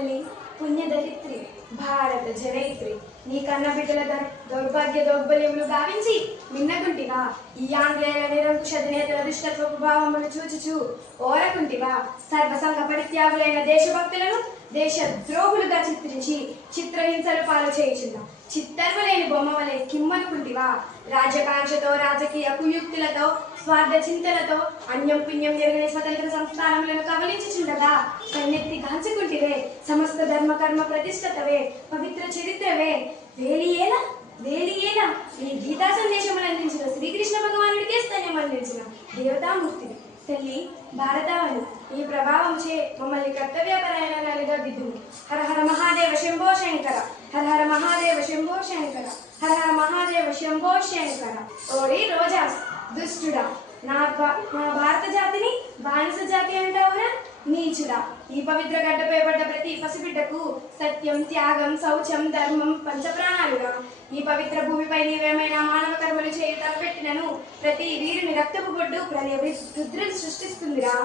తల్లి పుణ్యదరిత్రి భారత జనయిత్రి నీ కన్న బిడ్డల దౌర్భాగ్య దౌర్బల్యములు గావించి మిన్నకుంటివా ఈ ఆంగ్లేయ నిరంకుశ నేతల దుష్టత్వపు భావములు చూచుచు ఓరకుంటివా? సర్వసంగ పరిత్యాగులైన దేశభక్తులను దేశ ద్రోహులుగా చిత్రించి చిత్రహింసల పాలు చేయుచున్నా చిత్తర్వ లేని బొమ్మ వలె కిమ్మనుకుంటివా? రాజకాంక్షతో రాజకీయ కుయుక్తులతో స్వార్థ చింతలతో అన్యం పుణ్యం జరిగిన స్వతంత్ర సంస్థానములను కవలించుచుండగా కన్నెత్తి గాంచుకుంటివే సమస్త ధర్మ కర్మ ప్రతిష్టతవే పవిత్ర చరిత్రవే. వేలియేలా వేలియేలా ఈ గీతా సందేశములు అందించిన శ్రీకృష్ణ భగవానుడికే స్తన్యం అందించిన దేవతామూర్తిని తల్లి భారతావని ప్రభావం చే మమ్మల్ని కర్తవ్యపరాయణాలుగా దిద్దుము హర హర మహాదేవ శంభో శంకర హర హర మహాదేవ శంభో శంకర హర హర మహాదేవ శంభో శంకర. ఓడి రోజా దుష్టుడా నా మా భారత జాతిని బానిస జాతి అంటావురా? నీచుడా ఈ పవిత్ర గడ్డపై పడ్డ ప్రతి పసిబిడ్డకు సత్యం త్యాగం శౌచం ధర్మం పంచప్రాణాలుగా. ఈ పవిత్ర భూమిపై నీవేమైనా మానవ కర్మలు చేయి తలపెట్టినను ప్రతి వీరిని రక్తపు బొడ్డు ప్రతి రుద్రం సృష్టిస్తుందిరా.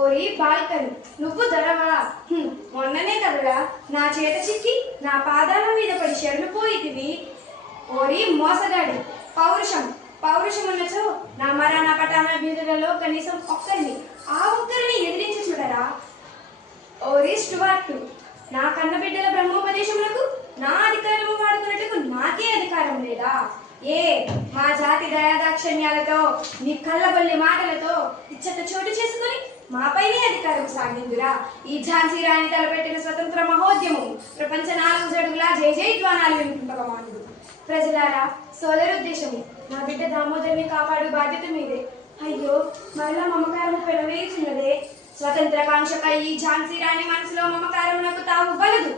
ఓరి బాల్కని నువ్వు దొరవా? మొన్ననే కదరా నా చేత చిక్కి నా పాదాల మీద పడి శరణు ఓరి మోసగాడి పౌరుషం పౌరుషం ఉన్నచో నా మరానా పటాణ బీదులలో కనీసం ఒక్కరిని ఆ ఒక్కరిని ఎదిరించి చూడరా? ఓరి స్టువార్టు నా కన్నబిడ్డల బ్రహ్మోపదేశములకు నా అధికారము వాడుకున్నట్టుకు నాకే అధికారం లేదా? ఏ మా జాతి దయాదాక్షణ్యాలతో నీ కళ్ళబొల్లి మాటలతో ఇచ్చట చోటు చేసుకుని మాపైనే అధికారం సాగిందిరా. ఈ ఝాన్సీ రాణి తలపెట్టిన స్వతంత్ర మహోద్యమం ప్రపంచ నాలుగు జడుగులా జై జై ధ్వానాలు వింటుండగా మానుడు ప్రజలారా సోదరుద్దేశము నా బిడ్డ దామోదరిని కాపాడు బాధ్యత మీదే. అయ్యో మరలా మమకారం పెనవేయుచున్నదే స్వతంత్ర కాంక్షపై ఈ ఝాన్సీ రాణి మనసులో మమకారమునకు తావు వలదు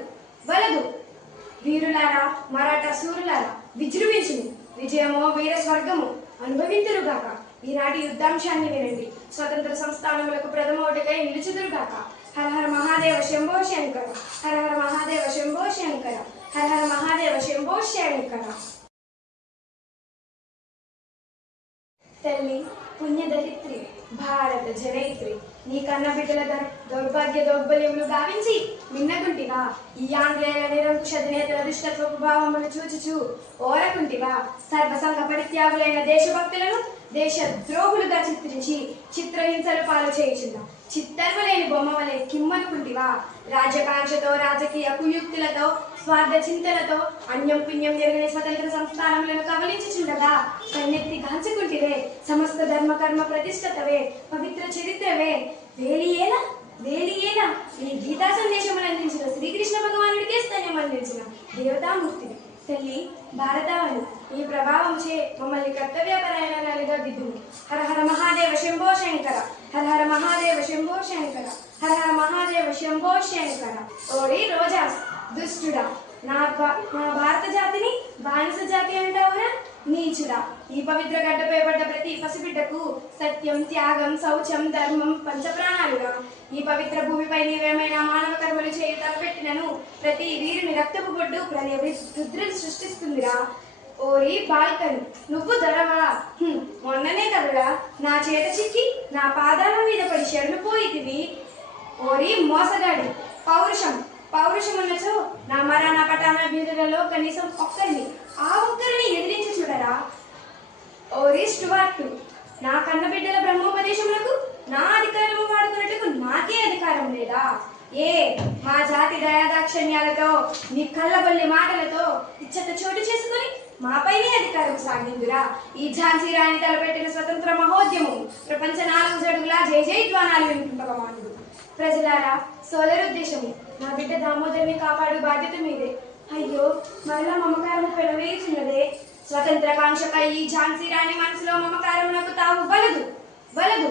వలదు వీరులారా మరాఠా సూరులారా విజృంభించు. విజయమో వీర స్వర్గము అనుభవింతురుగాక. ఈనాటి యుద్ధాంశాన్ని వినండి. స్వతంత్ర సంస్థానములకు ప్రథమ నిలుచుదురుగాక. హర హర మహాదేవ శంభో శంకర. హర హర మహాదేవ శంభో శంకర. హర హర మహాదేవ శంభో శంకర. తల్లి పుణ్యదరిత్రి భారత జనయిత్రి నీ కన్న బిడ్డల దౌర్భాగ్య దౌర్బల్యములు గావించి మిన్నకుంటివా ఈ ఆంగ్లేయ నిరంకుశ నేతల దుష్టత్వపు భావములు చూచుచు ఓరకుంటివా? సర్వసంగ పరిత్యాగులైన దేశభక్తులను దేశ ద్రోహులుగా చిత్రించి చిత్రహింసలు పాలు చేయుచున్నా చిత్తర్వ లేని బొమ్మ వలె కిమ్మనుకుంటివా? రాజకాంక్షతో రాజకీయ కుయుక్తులతో స్వార్థ చింతలతో అన్యం పుణ్యం జరిగిన స్వతంత్ర సంస్థానములను కవలించుచుండగా కన్నెత్తి గాంచుకుంటివే సమస్త ధర్మ కర్మ ప్రతిష్టతవే పవిత్ర చరిత్రవే. వేలియేలా వేలియేలా ఈ గీతా సందేశమును అందించిన శ్రీకృష్ణ భగవానుడికే స్తన్యం అందించిన దేవతామూర్తివి. తల్లి భారతావని ఈ ప్రభావం చే మమ్మల్ని కర్తవ్యపరాయణాలుగా దిద్దుము. హర హర మహాదేవ శంభో శంకర హర హర మహాదేవ శంభో శంకర హర హర మహాదేవ శంభో శంకర. ఓడి రోజాస్ దుష్టుడా. నా భా- భారత జాతిని బానిస జాతి అంటావునా? నీచుడా. ఈ పవిత్ర గడ్డపై పడ్డ ప్రతి పసిబిడ్డకు సత్యం త్యాగం శౌచం ధర్మం పంచప్రాణాలుగా. ఈ పవిత్ర భూమిపై నీవేమైనా మానవ కర్మలు చేయి తలపెట్టినను ప్రతి వీరిని రక్తపు బొడ్డు ప్రతి రుద్రులు సృష్టిస్తుందిరా. ఓరి బాల్కన్ నువ్వు దొరవా. మొన్ననే కదరా. నా చేత చిక్కి నా పాదాల మీద పడి శరణు పోయితివి. ఓరి మోసగాడి పౌరుషం పౌరుషం ఉన్నచో నా మరాణ పటాణ వీధులలో కనీసం ఒక్కరిని ఆ ఒక్కరిని ఎదిరించి చూడరా? ఓరి స్టువార్టు నా కన్న బిడ్డల బ్రహ్మోపదేశములకు నా అధికారము వాడుకున్నట్టుకు నాకే అధికారం లేదా? ఏ మా జాతి దయాదాక్షణ్యాలతో నీ కళ్ళబల్లి మాటలతో ఇచ్చట చోటు చేసుకుని మాపైనే అధికారం సాగిందిరా. ఈ ఝాన్సీ రాణి తలపెట్టిన స్వతంత్ర మహోద్యమం ప్రపంచ నాలుగు జడుగులా జై జై ధ్వానాలు వింటుండగా ప్రజలారా సోదరుద్దేశము. నా బిడ్డ దామోదరిని కాపాడు బాధ్యత మీదే. అయ్యో మరలా మమకారం పెనవేయుచున్నదే స్వతంత్ర కాంక్షపై ఈ ఝాన్సీ రాణి మనసులో మమకారమునకు తావు బలదు వలదు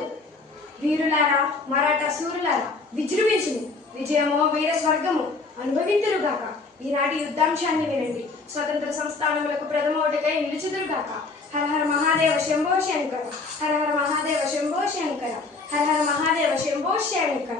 వీరులారా మరాఠా సూరులారా విజృంభించుము. విజయమో వీర స్వర్గము అనుభవింతురుగాక. ఈనాటి యుద్ధాంశాన్ని వినండి. స్వతంత్ర సంస్థానములకు ప్రథమ ఓటుకై నిలుచుదురుగాక. హర హర మహాదేవ శంభో శంకర. హర హర మహాదేవ శంభో శంకర. హర హర మహాదేవ శంభో శంకర